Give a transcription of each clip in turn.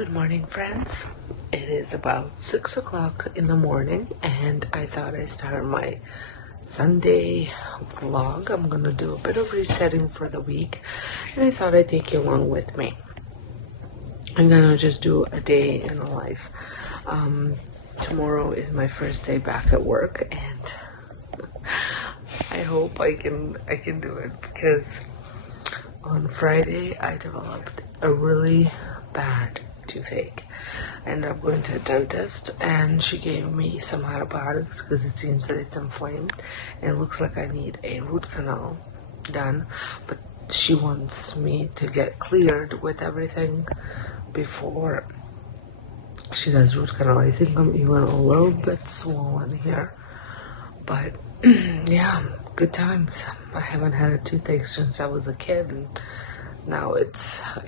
Good morning, friends. It is about 6 o'clock in the morning, and I thought I'd start my Sunday vlog. I'm gonna do a bit of resetting for the week, and I thought I'd take you along with me. I'm gonna just do a day in the life. Tomorrow is my first day back at work, and I hope I can do it, because on Friday I developed a really bad toothache. I ended up going to the dentist, and she gave me some antibiotics because it seems that it's inflamed and it looks like I need a root canal done, but she wants me to get cleared with everything before she does root canal. I think I'm even a little bit swollen here, but yeah, good times. I haven't had a toothache since I was a kid, and now it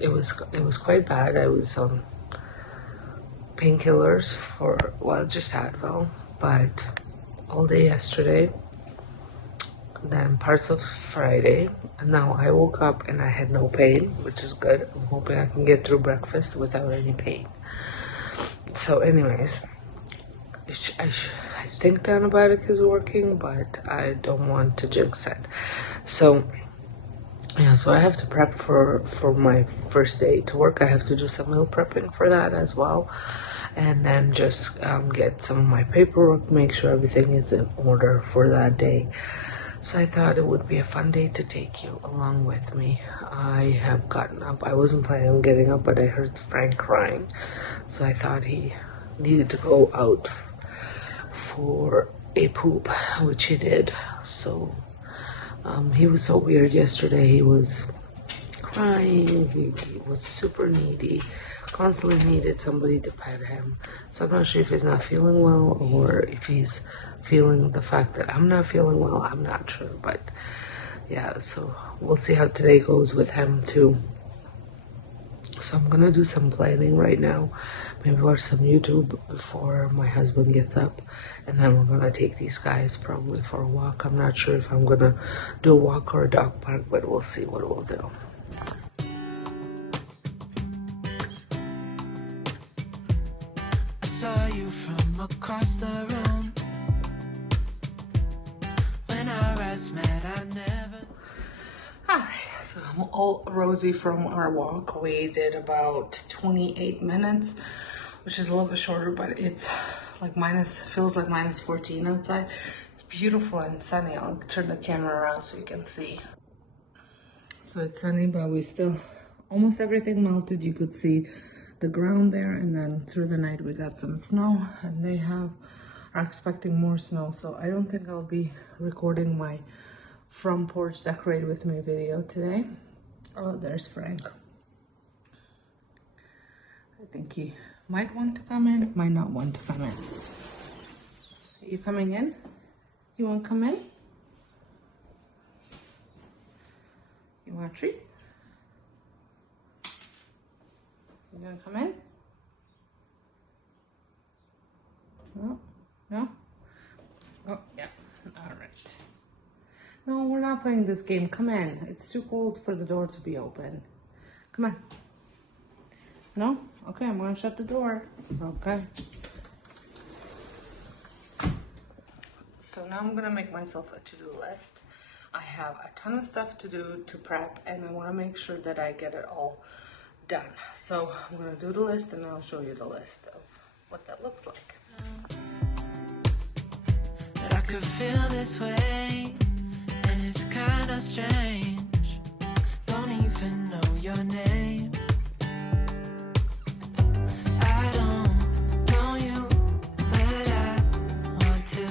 was quite bad. I was on painkillers for, well, just Advil, but all day yesterday, then parts of Friday, and now I woke up and I had no pain, which is good. I'm hoping I can get through breakfast without any pain. So anyways, I think the antibiotic is working, but I don't want to jinx it. So yeah, so I have to prep for my first day to work. I have to do some meal prepping for that as well, and then just get some of my paperwork, make sure everything is in order for that day. So I thought it would be a fun day to take you along with me. I have gotten up. I wasn't planning on getting up, but I heard Frank crying, so I thought he needed to go out for a poop, which he did. So he was so weird yesterday. He was crying, he was super needy, constantly needed somebody to pet him. So I'm not sure if he's not feeling well or if he's feeling the fact that I'm not feeling well. I'm not sure, but yeah, so we'll see how today goes with him too. So I'm gonna do some planning right now, maybe watch some YouTube before my husband gets up, and then we're gonna take these guys probably for a walk. I'm not sure if I'm gonna do a walk or a dog park, but we'll see what we'll do. I saw you from across the room. When our eyes met, I never. Alright, so I'm all rosy from our walk. We did about 28 minutes, which is a little bit shorter, but it's like feels like minus 14 outside. It's beautiful and sunny. I'll turn the camera around so you can see. So it's sunny, but we still, almost everything melted. You could see the ground there, and then through the night we got some snow, and they are expecting more snow. So I don't think I'll be recording my front porch decorate with me video today. Oh, there's Frank. I think he might want to come in, might not want to come in. Are you coming in? You want to come in? You want a treat? You gonna come in? No? No? Oh, yeah. All right. No, we're not playing this game. Come in. It's too cold for the door to be open. Come on. No? Okay, I'm gonna shut the door. Okay. So now I'm gonna make myself a to-do list. I have a ton of stuff to do to prep, and I wanna make sure that I get it all done. So I'm gonna do the list, and I'll show you the list of what that looks like. That I could feel this way, and it's kinda strange. Don't even know your name. I don't know you, but I want to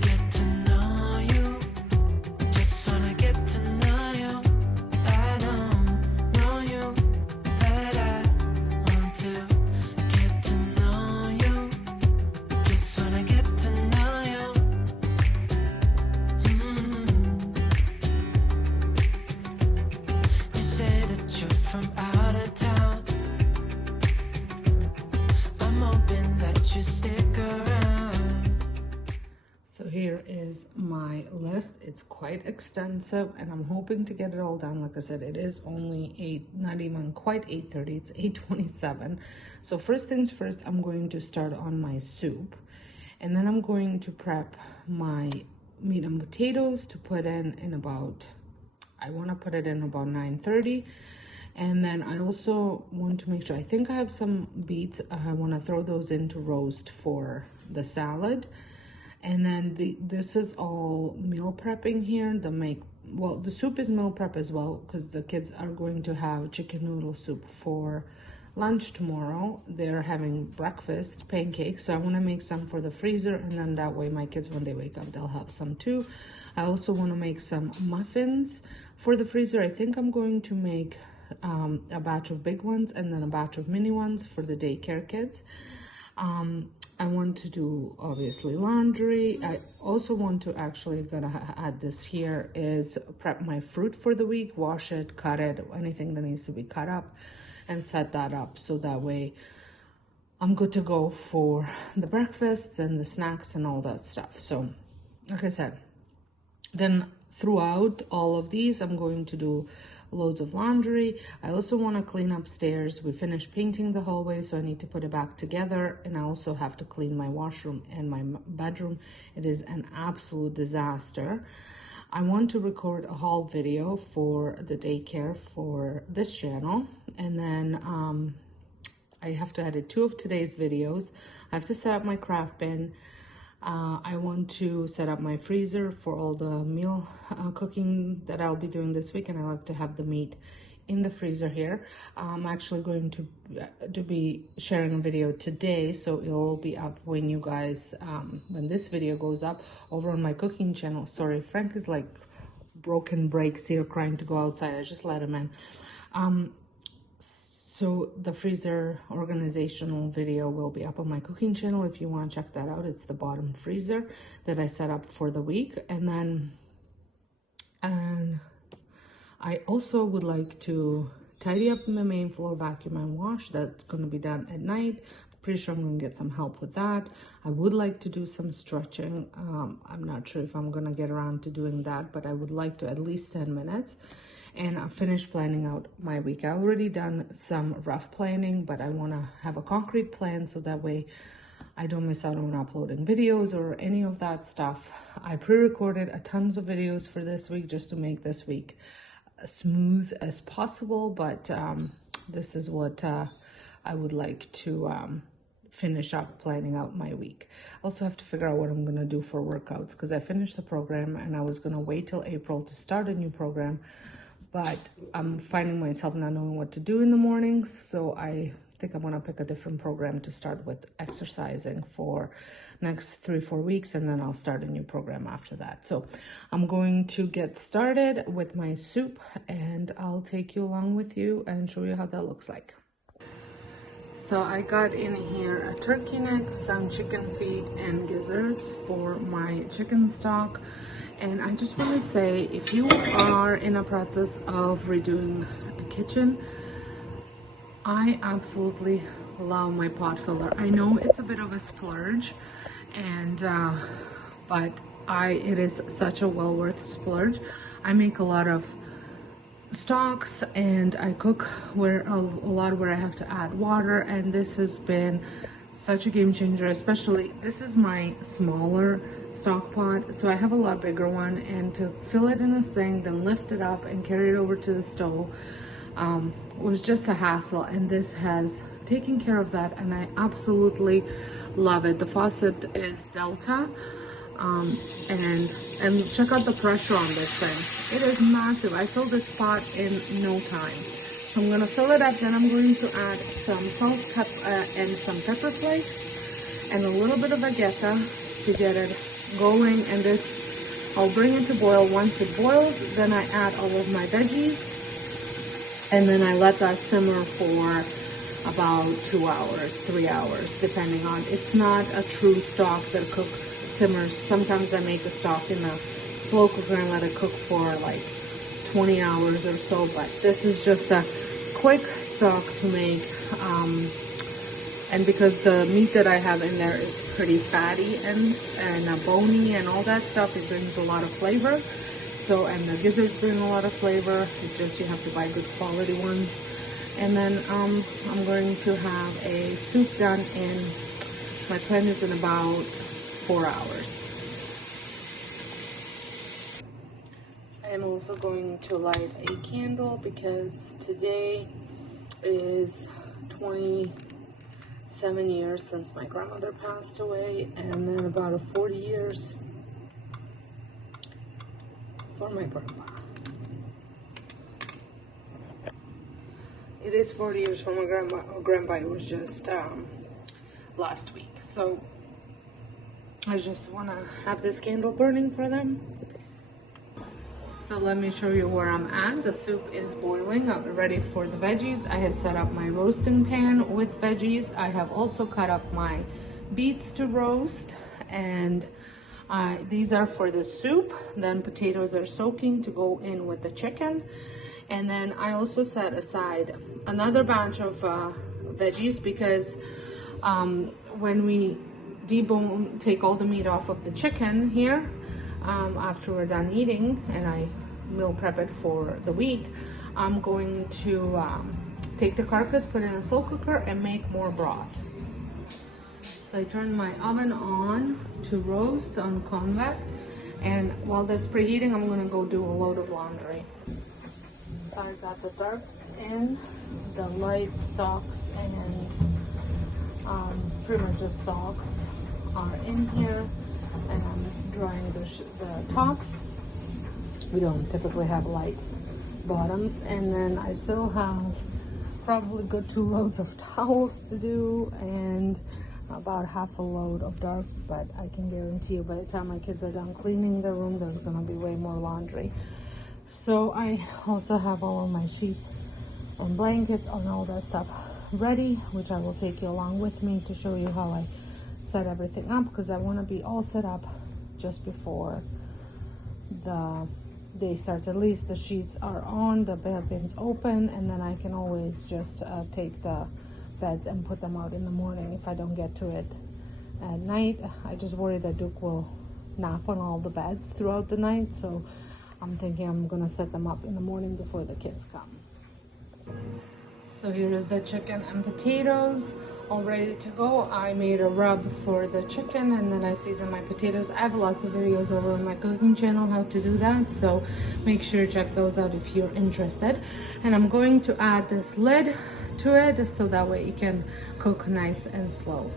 get to know you. Just wanna get to know you. I don't know you, but I want to get to know you. Just wanna get to know you. it's quite extensive, and I'm hoping to get it all done. Like I said, it is only 8, not even quite 8:30, it's 8:27. So first things first, I'm going to start on my soup, and then I'm going to prep my meat and potatoes to put in about, I want to put it in about 9:30. And then I also want to make sure, I think I have some beets. I want to throw those in to roast for the salad. And then this is all meal prepping here. The soup is meal prep as well, because the kids are going to have chicken noodle soup for lunch tomorrow. They're having breakfast pancakes, so I want to make some for the freezer, and then that way my kids, when they wake up, they'll have some too. I also want to make some muffins for the freezer. I think I'm going to make a batch of big ones and then a batch of mini ones for the daycare kids. I want to do obviously laundry. I also want to actually gonna add this here is prep my fruit for the week, wash it, cut it, anything that needs to be cut up, and set that up so that way I'm good to go for the breakfasts and the snacks and all that stuff. So like I said, then throughout all of these, I'm going to do loads of laundry. I also want to clean upstairs. We finished painting the hallway, so I need to put it back together, and I also have to clean my washroom and my bedroom. It is an absolute disaster. I want to record a haul video for the daycare for this channel, and then I have to edit 2 of today's videos. I have to set up my craft bin. I want to set up my freezer for all the meal cooking that I'll be doing this week, and I like to have the meat in the freezer here. I'm actually going to be sharing a video today, so it'll be up when you guys, when this video goes up over on my cooking channel. Sorry, Frank is like broken brakes here, crying to go outside. I just let him in. So the freezer organizational video will be up on my cooking channel if you want to check that out. It's the bottom freezer that I set up for the week. And I also would like to tidy up my main floor, vacuum and wash. That's going to be done at night. Pretty sure I'm going to get some help with that. I would like to do some stretching. I'm not sure if I'm going to get around to doing that, but I would like to at least 10 minutes. And I finished planning out my week. I already done some rough planning, but I want to have a concrete plan so that way I don't miss out on uploading videos or any of that stuff. I pre-recorded a tons of videos for this week just to make this week as smooth as possible, but this is what I would like to finish up planning out my week. Also have to figure out what I'm going to do for workouts, because I finished the program and I was going to wait till April to start a new program. But I'm finding myself not knowing what to do in the mornings, so I think I'm gonna pick a different program to start with exercising for next 3-4 weeks, and then I'll start a new program after that. So I'm going to get started with my soup, and I'll take you along with you and show you how that looks like. So I got in here a turkey neck, some chicken feet, and gizzards for my chicken stock. And I just want to say, if you are in a process of redoing the kitchen, I absolutely love my pot filler. I know it's a bit of a splurge, and but it is such a well worth splurge. I make a lot of stocks, and I cook a lot where I have to add water, and this has been such a game changer. Especially, this is my smaller stock pot, so I have a lot bigger one, and to fill it in the sink, then lift it up and carry it over to the stove was just a hassle, and this has taken care of that, and I absolutely love it. The faucet is Delta, and check out the pressure on this thing. It is massive. I filled this pot in no time. So I'm gonna fill it up, then I'm going to add some salt and some pepper flakes and a little bit of vegeta to get it going, and this, I'll bring it to boil. Once it boils, then I add all of my veggies, and then I let that simmer for about 2 hours, 3 hours, depending on, it's not a true stock that simmers. Sometimes I make a stock in the slow cooker and let it cook for like 20 hours or so, but this is just a quick stock to make And because the meat that I have in there is pretty fatty and bony and all that stuff, it brings a lot of flavor. So, and the gizzards bring a lot of flavor. It's just you have to buy good quality ones. And then I'm going to have a soup done in, my plan is in about 4 hours. I am also going to light a candle because today is 27 years since my grandmother passed away, and then about 40 years for my grandpa. It is 40 years for my grandpa. It was just last week. So I just want to have this candle burning for them. So let me show you where I'm at. The soup is boiling. I'm ready for the veggies. I had set up my roasting pan with veggies. I have also cut up my beets to roast, and these are for the soup. Then potatoes are soaking to go in with the chicken. And then I also set aside another batch of veggies because when we debone, take all the meat off of the chicken here, after we're done eating and I meal prep it for the week, I'm going to take the carcass, put it in a slow cooker, and make more broth. So I turned my oven on to roast on convex, and while that's preheating, I'm gonna go do a load of laundry. So I got the darks in, the light socks, and pretty much just socks are in here, and I'm drying the tops. We don't typically have light bottoms. And then I still have probably good 2 loads of towels to do and about half a load of darks, but I can guarantee you by the time my kids are done cleaning their room, there's gonna be way more laundry. So I also have all of my sheets and blankets and all that stuff ready, which I will take you along with me to show you how I set everything up, because I want to be all set up just before the day starts. At least the sheets are on, the bed bins open, and then I can always just take the beds and put them out in the morning if I don't get to it at night. I just worry that Duke will nap on all the beds throughout the night, so I'm thinking I'm gonna set them up in the morning before the kids come. So here is the chicken and potatoes all ready to go. I made a rub for the chicken and then I seasoned my potatoes. I have lots of videos over on my cooking channel how to do that, so make sure you check those out if you're interested. And I'm going to add this lid to it so that way it can cook nice and slow.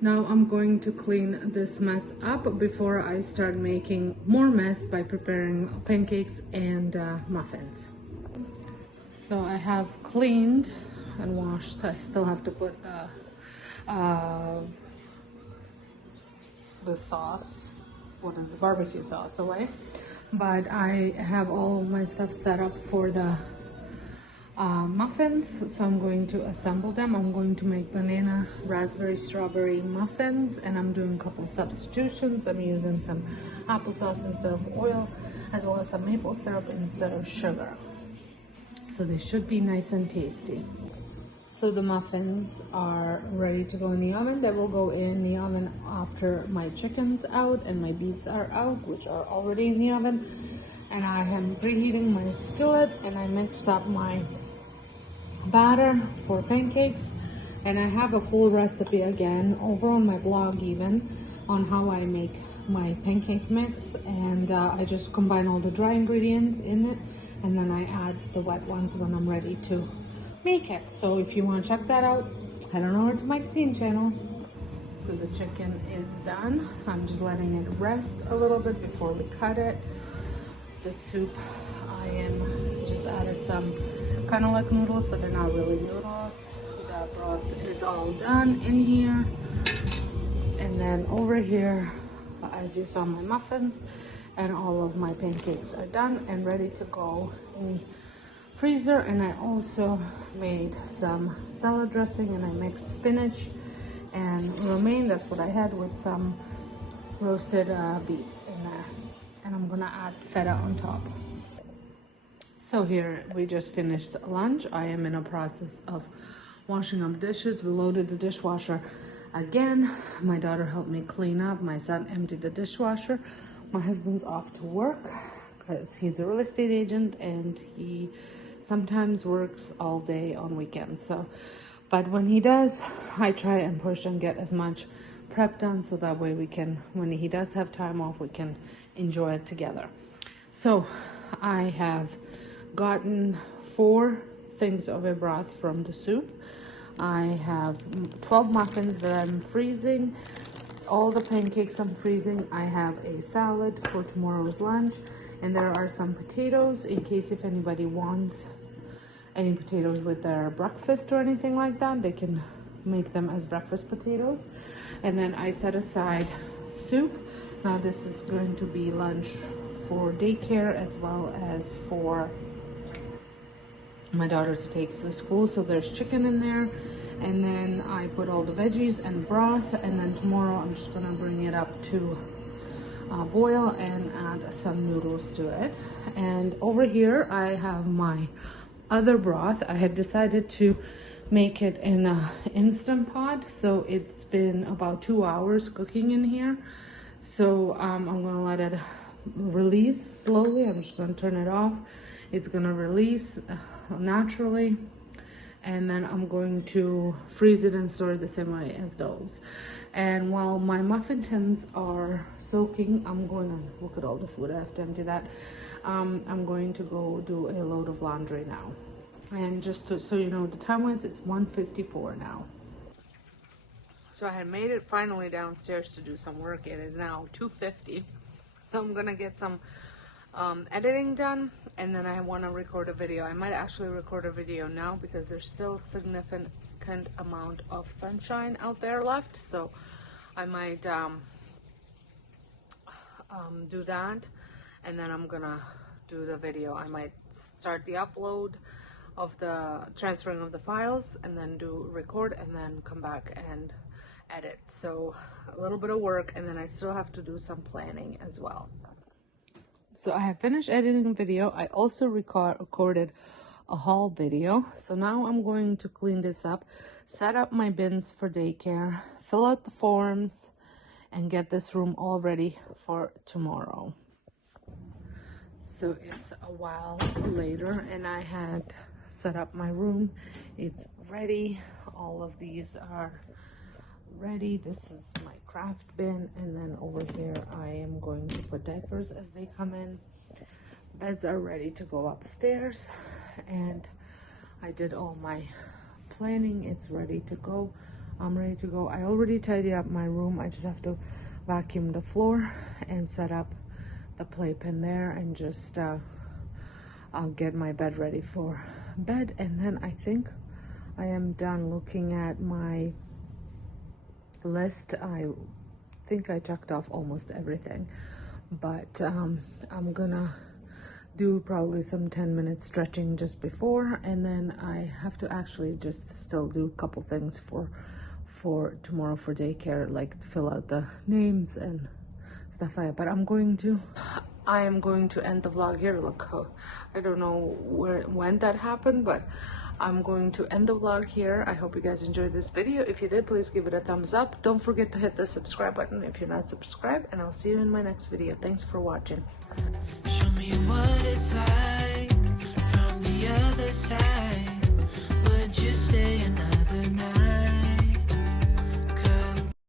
Now I'm going to clean this mess up before I start making more mess by preparing pancakes and muffins. So I have cleaned and washed. I still have to put the sauce, what is the barbecue sauce, away. But I have all my stuff set up for the muffins, so I'm going to assemble them. I'm going to make banana, raspberry, strawberry muffins, and I'm doing a couple substitutions. I'm using some applesauce instead of oil, as well as some maple syrup instead of sugar. So they should be nice and tasty. So the muffins are ready to go in the oven. They will go in the oven after my chicken's out and my beets are out, which are already in the oven. And I am preheating my skillet, and I mixed up my batter for pancakes. And I have a full recipe again over on my blog even on how I make my pancake mix. And I just combine all the dry ingredients in it, and then I add the wet ones when I'm ready to make it. So if you want to check that out, head on over to my cooking channel. So the chicken is done. I'm just letting it rest a little bit before we cut it. The soup, I am just added some kind of like noodles, but they're not really noodles. The broth is all done in here. And then over here, as you saw, my muffins and all of my pancakes are done and ready to go in the freezer. And I also made some salad dressing, and I mixed spinach and romaine, that's what I had, with some roasted beet in there. And I'm gonna add feta on top. So here we just finished lunch. I am in a process of washing up dishes. We loaded the dishwasher again. My daughter helped me clean up. My son emptied the dishwasher. My husband's off to work because he's a real estate agent and he sometimes works all day on weekends. So, but when he does, I try and push and get as much prep done so that way we can, when he does have time off, we can enjoy it together. So I have gotten 4 things of a broth from the soup. I have 12 muffins that I'm freezing. All the pancakes I'm freezing. I have a salad for tomorrow's lunch, and there are some potatoes in case if anybody wants any potatoes with their breakfast or anything like that, they can make them as breakfast potatoes. And then I set aside soup. Now this is going to be lunch for daycare as well as for my daughter to take to school. So there's chicken in there, and then I put all the veggies and broth, and then tomorrow I'm just gonna bring it up to boil and add some noodles to it. And over here I have my other broth. I have decided to make it in a Instant Pot, so it's been about 2 hours cooking in here. So I'm gonna let it release slowly. I'm just gonna turn it off. It's gonna release naturally, and then I'm going to freeze it and store it the same way as those. And while my muffin tins are soaking, I'm going to look at all the food. I have to empty that. I'm going to go do a load of laundry now. And just so you know, the time was, it's 1:54 now. So I had made it finally downstairs to do some work. It is now 2:50. So I'm gonna get some editing done, and then I want to record a video. I might actually record a video now because there's still significant amount of sunshine out there left, so I might do that, and then I'm gonna do the video. I might start the upload of the transferring of the files and then do record and then come back and edit. So a little bit of work, and then I still have to do some planning as well. So I have finished editing the video. I also recorded a haul video. So now I'm going to clean this up, set up my bins for daycare, fill out the forms, and get this room all ready for tomorrow. So it's a while later, and I had set up my room. It's ready. All of these are ready. This is my craft bin, and then over here I am going to put diapers as they come in. Beds are ready to go upstairs, and I did all my planning. It's ready to go. I'm ready to go. I already tidied up my room. I just have to vacuum the floor and set up the playpen there, and just I'll get my bed ready for bed, and then I think I am done looking at my list. I think I checked off almost everything, but I'm gonna do probably some 10-minute stretching just before, and then I have to actually just still do a couple things for tomorrow for daycare, like fill out the names and stuff like that. But I am going to end the vlog here. Look, I don't know when that happened, but I'm going to end the vlog here. I hope you guys enjoyed this video. If you did, please give it a thumbs up. Don't forget to hit the subscribe button if you're not subscribed, and I'll see you in my next video. Thanks for watching. Show me what it's like from the other side. Would you stay a night?